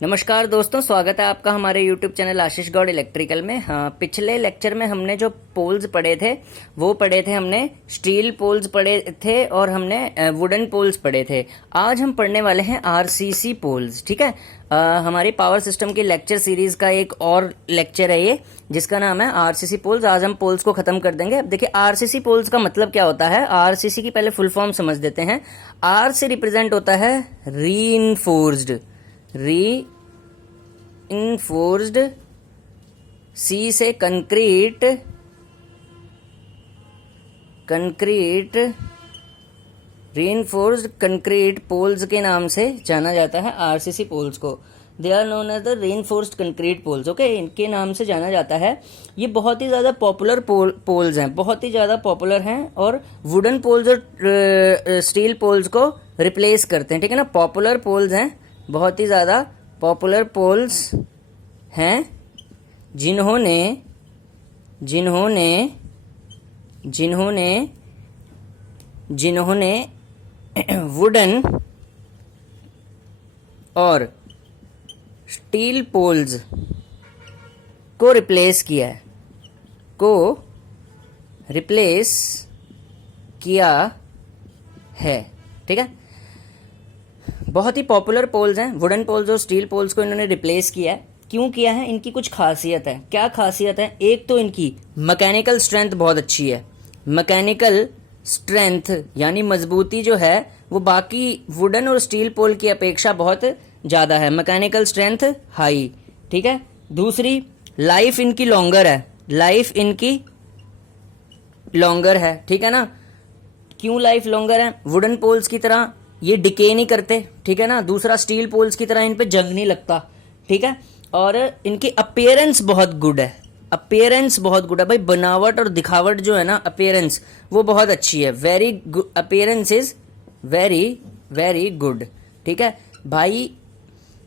नमस्कार दोस्तों, स्वागत है आपका हमारे YouTube चैनल आशीष गौड़ इलेक्ट्रिकल में। हाँ, पिछले लेक्चर में हमने जो पोल्स पढ़े थे वो पढ़े थे हमने स्टील पोल्स पढ़े थे और हमने वुडन पोल्स पढ़े थे। आज हम पढ़ने वाले हैं आरसीसी पोल्स। ठीक है, हमारी पावर सिस्टम की लेक्चर सीरीज का एक और लेक्चर है ये, जिसका नाम है आरसीसी पोल्स। आज हम पोल्स को खत्म कर देंगे। अब देखिए आरसीसी पोल्स का मतलब क्या होता है। आरसीसी की पहले फुल फॉर्म समझ देते हैं। आर से रिप्रेजेंट होता है रीइंफोर्स्ड, रीइंफोर्स्ड। सी से कंक्रीट, रीइंफोर्स्ड कंक्रीट पोल्स के नाम से जाना जाता है आरसीसी पोल्स को। They are known as the reinforced concrete poles. Okay, इनके नाम से जाना जाता है। ये बहुत ही ज़्यादा पॉपुलर पोल्स हैं, बहुत ही ज़्यादा पॉपुलर हैं और वुडन पोल्स और स्टील पोल्स को रिप्लेस करते हैं। ठीक है ना, पॉपुलर पोल्स हैं, बहुत ही ज़्यादा पॉपुलर पोल्स हैं जिन्होंने वुडन और स्टील पोल्स को रिप्लेस किया है। ठीक है, बहुत ही पॉपुलर पोल्स हैं। वुडन पोल्स और स्टील पोल्स को इन्होंने रिप्लेस किया है। क्यों किया है? इनकी कुछ खासियत है। क्या खासियत है? एक तो इनकी मैकेनिकल स्ट्रेंथ बहुत अच्छी है। मैकेनिकल स्ट्रेंथ यानी मजबूती जो है वो बाकी वुडन और स्टील पोल की अपेक्षा बहुत ज़्यादा है। Mechanical strength high. ठीक है, दूसरी लाइफ इनकी लॉन्गर है। ठीक है ना, क्यों लाइफ लॉन्गर है? वुडन पोल्स की तरह ये डिके नहीं करते। ठीक है ना, दूसरा स्टील पोल्स की तरह इन पे जंग नहीं लगता। ठीक है, और इनकी अपीयरेंस बहुत गुड है। भाई, बनावट और दिखावट जो है ना, अपीयरेंस वो बहुत अच्छी है। Very good, appearance is very very good. ठीक है भाई,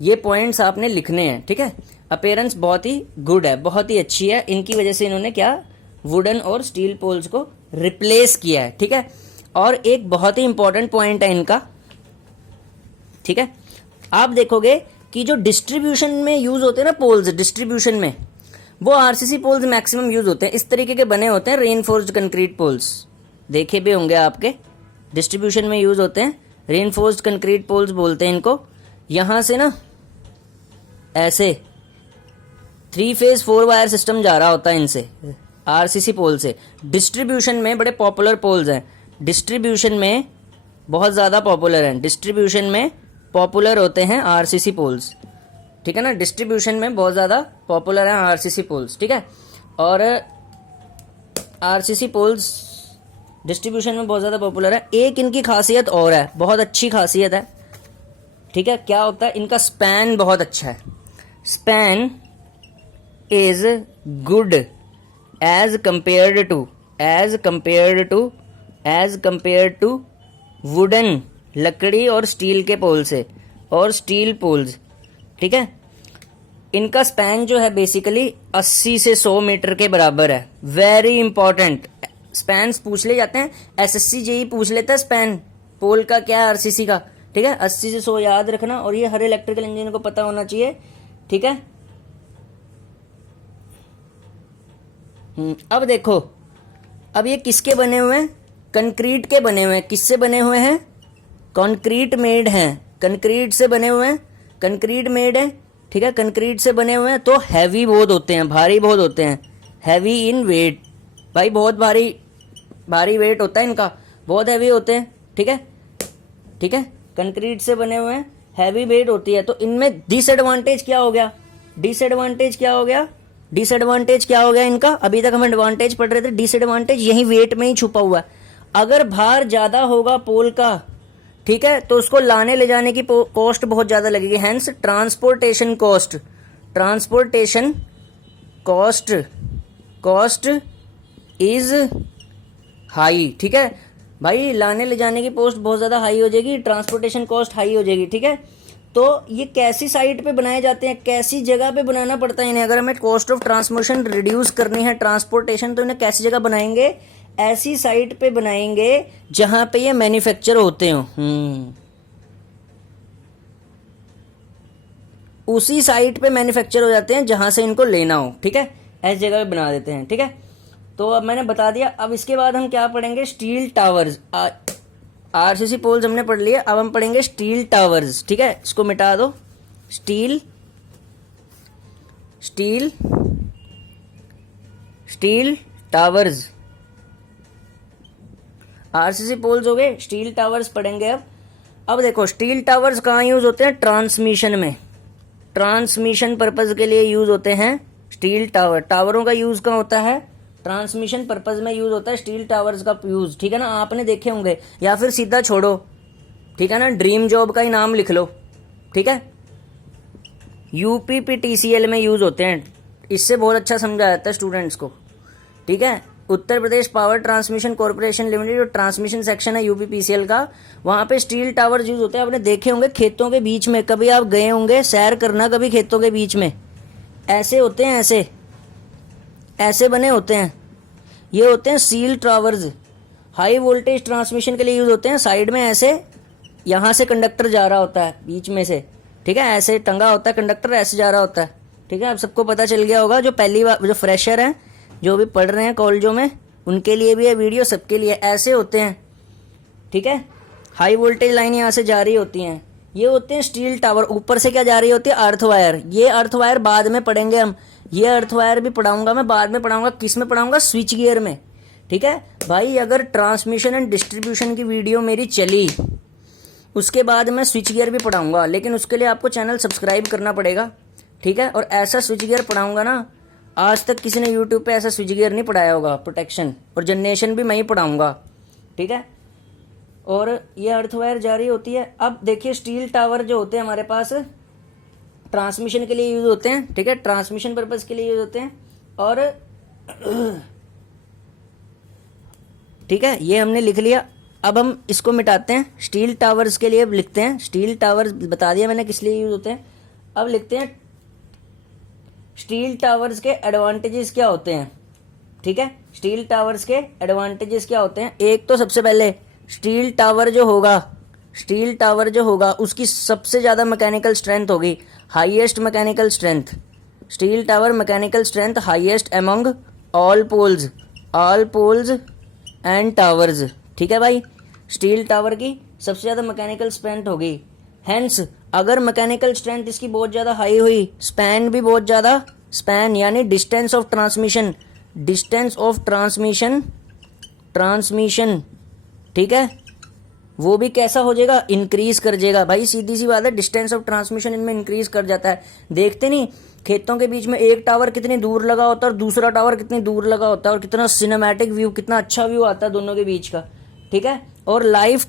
ये पॉइंट्स आपने लिखने हैं। ठीक है, अपीयरेंस बहुत ही गुड है, बहुत ही अच्छी है। इनकी वजह से इन्होंने क्या, वुडन और स्टील पोल्स को रिप्लेस किया है। ठीक है, और एक बहुत ही इंपॉर्टेंट पॉइंट है इनका। ठीक है, आप देखोगे कि जो डिस्ट्रीब्यूशन में यूज होते हैं ना पोल्स, डिस्ट्रीब्यूशन में वो आरसीसी पोल्स मैक्सिमम यूज होते हैं। इस तरीके के बने होते हैं रीइंफोर्स्ड कंक्रीट पोल्स, देखे भी होंगे आपके, डिस्ट्रीब्यूशन में यूज होते हैं। रीइंफोर्स्ड कंक्रीट पोल्स बोलते हैं इनको। यहां से ना ऐसे 3 फेज 4 वायर सिस्टम जा रहा होता है इनसे, आरसीसी पोल से। डिस्ट्रीब्यूशन में बड़े पॉपुलर पोल्स हैं, डिस्ट्रीब्यूशन में बहुत ज़्यादा पॉपुलर हैं। डिस्ट्रीब्यूशन में पॉपुलर होते हैं आरसीसी पोल्स। ठीक है ना, डिस्ट्रीब्यूशन में बहुत ज़्यादा पॉपुलर हैं आरसीसी पोल्स। ठीक है, और आरसीसी पोल्स डिस्ट्रीब्यूशन में बहुत ज़्यादा पॉपुलर है। एक इनकी खासियत और है, बहुत अच्छी खासियत है। ठीक है, क्या होता है? इनका स्पैन बहुत अच्छा है। Span is good as compared to wooden, लकड़ी और स्टील के पोल से, और स्टील पोल्स। ठीक है, इनका स्पैन जो है बेसिकली 80 से 100 मीटर के बराबर है। वेरी इंपॉर्टेंट, स्पैन पूछ ले जाते हैं, एसएससी जेई पूछ लेता है स्पैन पोल का क्या है, आरसीसी का। ठीक है, 80 से 100 याद रखना, और ये हर इलेक्ट्रिकल इंजीनियर को पता होना चाहिए। ठीक है, अब देखो, अब ये किसके बने हुए हैं? कंक्रीट के बने हुए हैं। किससे बने हुए हैं? कंक्रीट मेड हैं, कंक्रीट से बने हुए हैं, कंक्रीट मेड है। ठीक है, कंक्रीट से बने हुए हैं तो हैवी बहुत होते हैं, भारी बहुत होते हैं, हैवी इन वेट। भाई बहुत भारी वेट होता है इनका, बहुत हैवी होते हैं। ठीक है, कंक्रीट से बने हुए हैं, हैवी वेट होती है। तो इनमें डिसएडवांटेज क्या हो गया इनका? अभी तक हम एडवांटेज पढ़ रहे थे, डिसएडवांटेज यही वेट में ही छुपा हुआ है। अगर भार ज्यादा होगा पोल का, ठीक है, तो उसको लाने ले जाने की कॉस्ट बहुत ज्यादा लगेगी। Hence transportation cost is high. ठीक है भाई, लाने ले जाने की कॉस्ट बहुत ज्यादा हाई हो जाएगी, ट्रांसपोर्टेशन कॉस्ट हाई हो जाएगी। ठीक है, तो ये कैसी साइट पे बनाए जाते हैं, कैसी जगह पे बनाना पड़ता है इन्हें? अगर हमें कॉस्ट ऑफ ट्रांसमिशन रिड्यूस करनी है, ट्रांसपोर्टेशन, तो इन्हें कैसी जगह बनाएंगे? ऐसी साइट पे बनाएंगे जहां पे ये मैन्युफैक्चर होते हो। उसी साइट पे मैन्युफैक्चर हो जाते हैं जहां से इनको लेना हो, ठीक है, ऐसी जगह पे बना देते हैं, ठीक है। तो अब मैंने बता दिया। अब इसके बाद हम क्या पढ़ेंगे, स्टील टावर्स। आरसीसी पोल्स हमने पढ़ लिए, अब हम पढ़ेंगे स्टील टावर्स, ठीक है। इसको मिटा दो, steel steel steel towers. RCC poles हो गए, स्टील टावर्स पढ़ेंगे अब देखो स्टील टावर्स कहाँ यूज होते हैं, ट्रांसमिशन में, ट्रांसमिशन पर्पज के लिए यूज होते हैं स्टील टावर। टावरों का यूज कहाँ होता है, ट्रांसमिशन पर्पज में यूज होता है स्टील टावर्स का यूज, ठीक है ना। आपने देखे होंगे, या फिर सीधा छोड़ो, ठीक है ना, ड्रीम जॉब का ही नाम लिख लो, ठीक है। यूपीपीटीसीएल में यूज होते हैं, इससे बहुत अच्छा समझा जाता है स्टूडेंट्स को, ठीक है। Uttar Pradesh power transmission corporation limited, जो ट्रांसमिशन सेक्शन है यूपीपीसीएल का, वहां पे स्टील टावर यूज होते हैं। आपने देखे होंगे खेतों के बीच में, कभी आप गए होंगे, सैर करना कभी खेतों के बीच में, ऐसे होते हैं, ऐसे ऐसे बने होते हैं, ये होते हैं steel towers. High voltage transmission के लिए यूज होते हैं। साइड में ऐसे, यहां से कंडक्टर जा रहा होता है बीच में से, ठीक है, ऐसे टंगा होता है कंडक्टर, ऐसे जा रहा होता है, ठीक है। अब सबको पता चल गया होगा, जो पहली बार, जो फ्रेशर हैं, जो भी पढ़ रहे हैं कॉलेजों में, उनके लिए भी है वीडियो, सबके लिए। ऐसे होते हैं, ठीक है, हाई वोल्टेज लाइन यहाँ से जा रही होती हैं, ये होते हैं स्टील टावर। ऊपर से क्या जा रही होती है, अर्थ वायर। ये अर्थ वायर बाद में पढ़ेंगे हम, ये अर्थ वायर भी पढ़ाऊंगा मैं, बाद में पढ़ाऊंगा। किस में पढ़ाऊंगा, स्विच गियर में, ठीक है भाई। अगर ट्रांसमिशन एंड डिस्ट्रीब्यूशन की वीडियो मेरी चली, उसके बाद मैं स्विच गियर भी पढ़ाऊंगा, लेकिन उसके लिए आपको चैनल सब्सक्राइब करना पड़ेगा, ठीक है। और ऐसा स्विच गियर पढ़ाऊंगा ना, आज तक किसी ने यूट्यूब पे ऐसा स्विच गियर नहीं पढ़ाया होगा। प्रोटेक्शन और जनरेशन भी मैं ही पढ़ाऊंगा, ठीक है। और ये अर्थ वायर जारी होती है। अब देखिए स्टील टावर जो होते हैं हमारे पास, ट्रांसमिशन के लिए यूज होते हैं, ठीक है, ट्रांसमिशन पर्पज के लिए यूज होते हैं। और ठीक है, ये हमने लिख लिया। अब हम इसको मिटाते हैं, स्टील टावर्स के लिए लिखते हैं। स्टील टावर्स बता दिया मैंने किस लिए यूज होते हैं। अब लिखते हैं स्टील टावर्स के एडवांटेजेस क्या होते हैं, ठीक है। स्टील टावर्स के एडवांटेजेस क्या होते हैं। एक तो सबसे पहले स्टील टावर जो होगा, स्टील टावर जो होगा उसकी सबसे ज्यादा मैकेनिकल स्ट्रेंथ होगी, highest mechanical strength. Steel tower mechanical strength highest among all poles and towers, ठीक है भाई। स्टील टावर की सबसे ज्यादा मैकेनिकल स्ट्रेंथ होगी। हेंस अगर मैकेनिकल स्ट्रेंथ इसकी बहुत ज्यादा हाई हुई, स्पैन भी बहुत ज्यादा, स्पैन यानी डिस्टेंस ऑफ ट्रांसमिशन, ट्रांसमिशन, ठीक है, वो भी कैसा हो जाएगा, इंक्रीज कर जाएगा भाई। सीधी सी बात है, डिस्टेंस ऑफ ट्रांसमिशन इनमें इंक्रीज कर जाता है। देखते नहीं खेतों के बीच में एक टावर कितनी दूर लगा होता है और दूसरा टावर कितनी दूर लगा होता है, और कितना सिनेमैटिक व्यू, कितना अच्छा व्यू आता है दोनों के बीच का, ठीक है। और लाइफ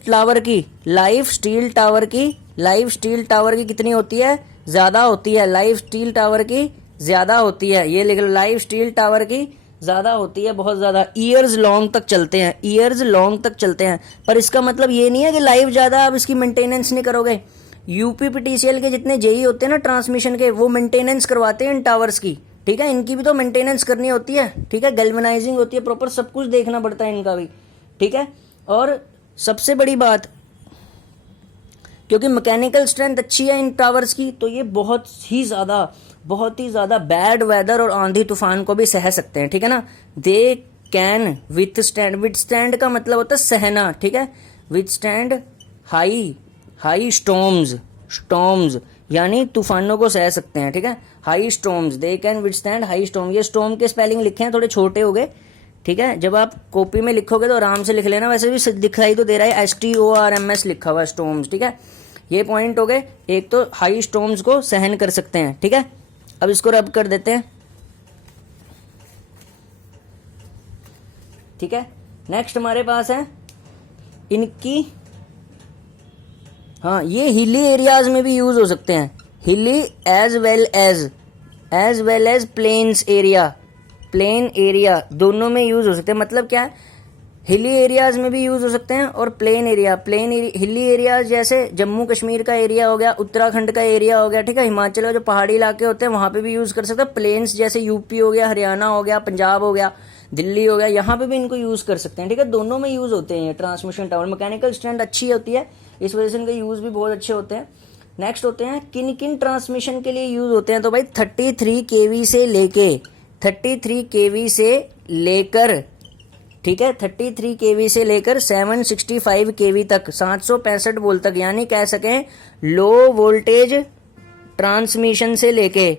स्टील टावर की कितनी होती है, ज्यादा होती है। लाइफ स्टील टावर की ज्यादा होती है, ये लिख लो, लाइफ स्टील टावर की ज्यादा होती है, बहुत ज्यादा। ईयर्स लॉन्ग तक चलते हैं, पर इसका मतलब ये नहीं है कि लाइफ ज्यादा, आप इसकी मेंटेनेंस नहीं करोगे। यूपीपीटीसीएल के जितने जेई होते हैं ना ट्रांसमिशन के, वो मेंटेनेंस करवाते हैं इन टावर्स की, ठीक है। इनकी भी तो मेंटेनेंस करनी होती है, ठीक है, गैल्वेनाइजिंग होती है, प्रॉपर सब कुछ देखना पड़ता है इनका भी, ठीक है। और सबसे बड़ी बात, क्योंकि मैकेनिकल स्ट्रेंथ अच्छी है इन टावर्स की, तो ये बहुत ही ज्यादा बैड वेदर और आंधी तूफान को भी सह सकते हैं, ठीक है ना। दे कैन विथस्टैंड का मतलब होता है सहना, ठीक है। विथस्टैंड हाई स्टॉर्म्स यानी तूफानों को सह सकते हैं, ठीक है। High storms, they can withstand high storm. ये स्टॉर्म के स्पेलिंग लिखे हैं, थोड़े छोटे हो गए, ठीक है। जब आप कॉपी में लिखोगे तो आराम से लिख लेना, वैसे भी दिखाई तो दे रहा है STORMS लिखा हुआ है, स्टॉर्म्स, ठीक है। ये पॉइंट हो गए। एक तो हाई स्टॉर्म्स को सहन कर सकते हैं, ठीक है। अब इसको रब कर देते हैं, ठीक है। नेक्स्ट हमारे पास है इनकी, हाँ, ये हिली एरियाज में भी यूज हो सकते हैं, hilly as well as plain area दोनों में यूज हो सकते हैं। मतलब क्या है, हिली एरियाज में भी यूज हो सकते हैं और हिली एरियाज जैसे जम्मू कश्मीर का एरिया हो गया, उत्तराखंड का एरिया हो गया, ठीक है, हिमाचल का जो पहाड़ी इलाके होते हैं वहां पे भी यूज कर सकते हैं। प्लेन्स जैसे यूपी हो गया, हरियाणा हो गया, पंजाब हो गया, दिल्ली हो गया, यहाँ पे भी इनको यूज कर सकते हैं, ठीक है। दोनों में यूज होते हैं ये ट्रांसमिशन टावर। मैकेनिकल स्ट्रेंथ अच्छी होती है, इस वजह से इनके यूज भी बहुत अच्छे होते हैं। नेक्स्ट होते हैं किन किन ट्रांसमिशन के लिए यूज होते हैं, तो भाई 33 केवी से लेके 33 केवी से लेकर, ठीक है, 33 केवी से लेकर 765 केवी तक, 765 वोल्ट तक, यानी कह सकें लो वोल्टेज ट्रांसमिशन से लेके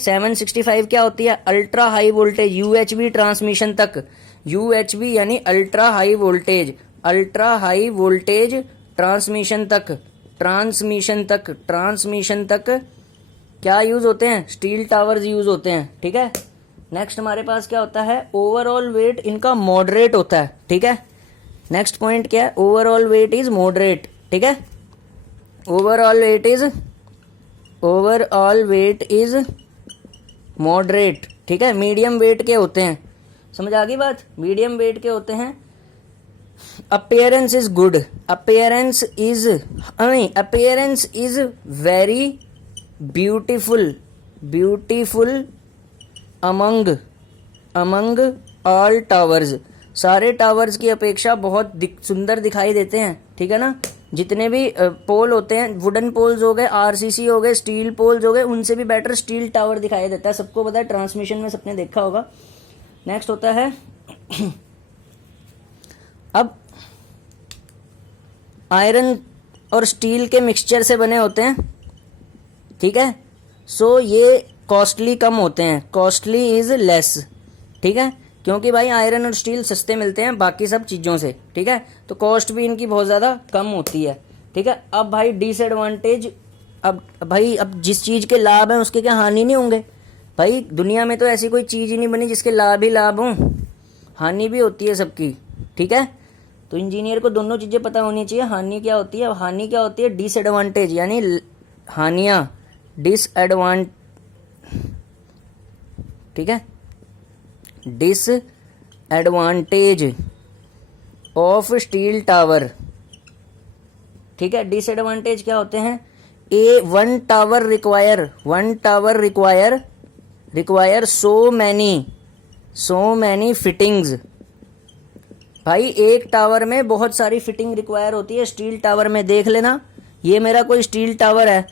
765 क्या होती है, ultra high voltage UHV transmission तक, यूएचवी यानी अल्ट्रा हाई वोल्टेज ट्रांसमिशन तक क्या यूज होते हैं, स्टील टावर्स यूज होते हैं, ठीक है। नेक्स्ट हमारे पास क्या होता है, ओवरऑल वेट इनका मॉडरेट होता है, ठीक है। नेक्स्ट पॉइंट क्या है, ओवरऑल वेट इज मॉडरेट, ठीक है, ओवरऑल वेट इज मॉडरेट, ठीक है। मीडियम वेट के होते हैं, समझ आ गई बात, मीडियम वेट के होते हैं। Appearance is good, appearance is very beautiful among all towers, सारे टावर्स की अपेक्षा बहुत सुंदर दिखाई देते हैं, ठीक है ना। जितने भी पोल होते हैं, वुडन पोल्स हो गए, आरसीसी हो गए, स्टील पोल्स हो गए, उनसे भी बेटर स्टील टावर दिखाई देता है, सबको पता है, ट्रांसमिशन में सबने देखा होगा। नेक्स्ट होता है अब आयरन और स्टील के मिक्सचर से बने होते हैं, ठीक है। सो ये कॉस्टली कम होते हैं, कॉस्टली इज लेस, ठीक है, क्योंकि भाई आयरन और स्टील सस्ते मिलते हैं बाकी सब चीज़ों से, ठीक है, तो कॉस्ट भी इनकी बहुत ज़्यादा कम होती है, ठीक है। अब भाई डिसएडवांटेज, अब जिस चीज़ के लाभ हैं उसके क्या हानि नहीं होंगे, भाई दुनिया में तो ऐसी कोई चीज़ ही नहीं बनी जिसके लाभ ही लाभ हों, हानि भी होती है सबकी, ठीक है। तो इंजीनियर को दोनों चीज़ें पता होनी चाहिए, हानि क्या होती है, डिसएडवांटेज यानी हानियाँ, ठीक है, डिसएडवांटेज ऑफ स्टील टावर, ठीक है। डिसएडवांटेज क्या होते हैं, one tower require so many fittings, भाई एक टावर में बहुत सारी फिटिंग रिक्वायर होती है, स्टील टावर में देख लेना, ये मेरा कोई स्टील टावर है,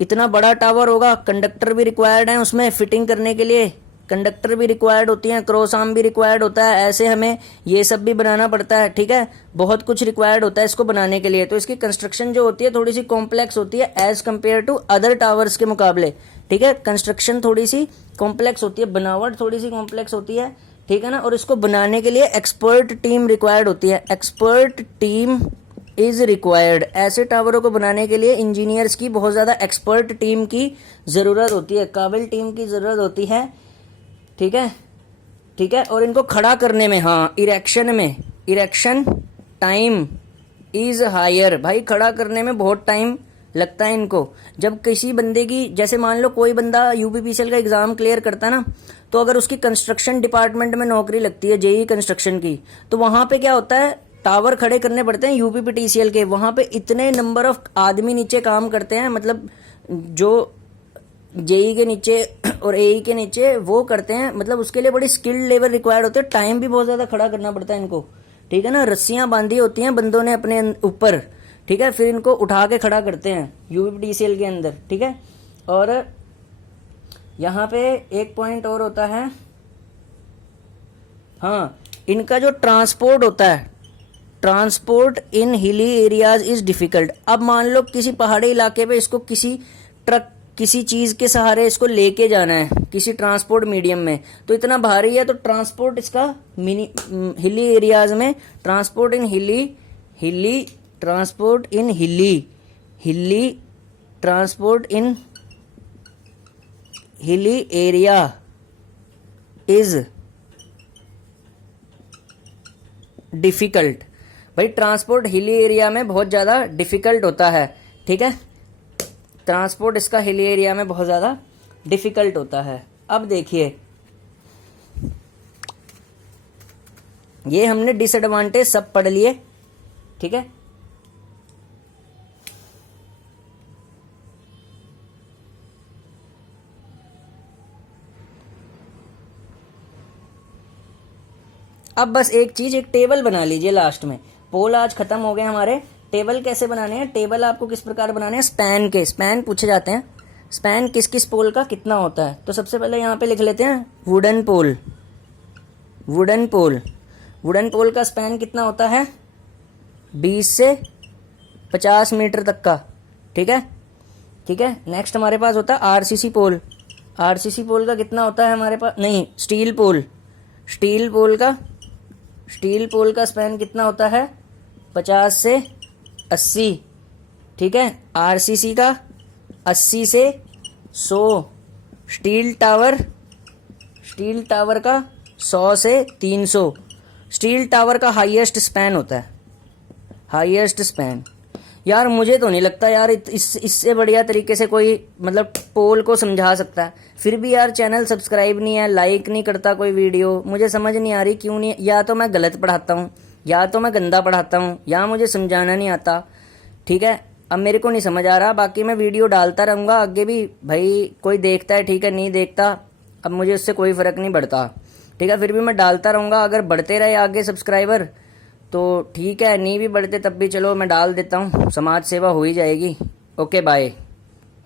इतना बड़ा टावर होगा, कंडक्टर भी रिक्वायर्ड है उसमें फिटिंग करने के लिए, कंडक्टर भी रिक्वायर्ड होती हैं, क्रॉस आर्म भी रिक्वायर्ड होता है, ऐसे हमें ये सब भी बनाना पड़ता है, ठीक है, बहुत कुछ रिक्वायर्ड होता है इसको बनाने के लिए। तो इसकी कंस्ट्रक्शन जो होती है थोड़ी सी कॉम्प्लेक्स होती है as compare to other towers के मुकाबले, ठीक है, कंस्ट्रक्शन थोड़ी सी कॉम्प्लेक्स होती है, बनावट थोड़ी सी कॉम्प्लेक्स होती है, ठीक है ना। और इसको बनाने के लिए एक्सपर्ट टीम रिक्वायर्ड होती है, एक्सपर्ट टीम इज रिक्वायर्ड, ऐसे टावरों को बनाने के लिए इंजीनियर्स की बहुत ज़्यादा एक्सपर्ट टीम की ज़रूरत होती है, काबिल टीम की ज़रूरत होती है, ठीक है, ठीक है। और इनको खड़ा करने में, हाँ, इरेक्शन टाइम इज हायर, भाई खड़ा करने में बहुत टाइम लगता है इनको। जब किसी बंदे की, जैसे मान लो कोई बंदा यूपीपीसीएल का एग्जाम क्लियर करता है ना, तो अगर उसकी कंस्ट्रक्शन डिपार्टमेंट में नौकरी लगती है, जेई कंस्ट्रक्शन की, तो वहां पे क्या होता है, टावर खड़े करने पड़ते हैं यूपीपीटीसीएल के, वहां पे इतने नंबर ऑफ आदमी नीचे काम करते हैं, मतलब जो जेई के नीचे और एई के नीचे वो करते हैं, मतलब उसके लिए बड़ी स्किल्ड लेबर रिक्वायर्ड होते हैं, टाइम भी बहुत ज़्यादा खड़ा करना पड़ता है इनको, ठीक है ना। रस्सियां बांधी होती हैं बंदों ने अपने ऊपर, ठीक है, फिर इनको उठा के खड़ा करते हैं यूपीपीटीसीएल के अंदर, ठीक है। और यहाँ पे एक पॉइंट और होता है, हाँ, इनका जो ट्रांसपोर्ट होता है, transport in hilly areas is difficult. अब मान लो किसी पहाड़ी इलाके पे इसको किसी ट्रक, किसी चीज़ के सहारे इसको लेके जाना है किसी ट्रांसपोर्ट मीडियम में, तो इतना भारी है, तो ट्रांसपोर्ट इसका हिली एरियाज में, transport in hilly area is difficult, भाई ट्रांसपोर्ट हिली एरिया में बहुत ज़्यादा डिफिकल्ट होता है, ठीक है, ट्रांसपोर्ट इसका हिली एरिया में बहुत ज़्यादा डिफिकल्ट होता है। अब देखिए, ये हमने डिसएडवांटेज सब पढ़ लिए, ठीक है। अब बस एक चीज, एक टेबल बना लीजिए लास्ट में, पोल आज खत्म हो गए हमारे, टेबल कैसे बनाने हैं, टेबल आपको किस प्रकार बनाने हैं, स्पैन के, स्पैन पूछे जाते हैं, स्पैन किस किस पोल का कितना होता है। तो सबसे पहले यहाँ पे लिख लेते हैं wooden pole, wooden pole, wooden pole का स्पैन कितना होता है 20 से 50 मीटर तक का, ठीक है, ठीक है। नेक्स्ट हमारे पास होता है आरसीसी पोल, आरसीसी पोल का कितना होता है हमारे पास, नहीं स्टील पोल, स्टील पोल का, स्टील पोल का स्पैन कितना होता है 50 से 80, ठीक है। आरसीसी का 80 से 100, स्टील टावर, स्टील टावर का 100 से 300, स्टील टावर का हाईएस्ट स्पैन होता है, हाईएस्ट स्पैन। यार मुझे तो नहीं लगता यार इससे बढ़िया तरीके से कोई मतलब पोल को समझा सकता है। फिर भी यार चैनल सब्सक्राइब नहीं है, लाइक नहीं करता कोई वीडियो, मुझे समझ नहीं आ रही क्यों नहीं। या तो मैं गलत पढ़ाता हूँ, या तो मैं गंदा पढ़ाता हूँ, या मुझे समझाना नहीं आता, ठीक है। अब मेरे को नहीं समझ आ रहा, बाकी मैं वीडियो डालता रहूँगा आगे भी, भाई कोई देखता है ठीक है, नहीं देखता अब मुझे उससे कोई फ़र्क नहीं पड़ता, ठीक है। फिर भी मैं डालता रहूँगा, अगर बढ़ते रहे आगे सब्सक्राइबर तो ठीक है, नहीं भी बढ़ते तब भी चलो मैं डाल देता हूँ, समाज सेवा हो ही जाएगी। Okay bye.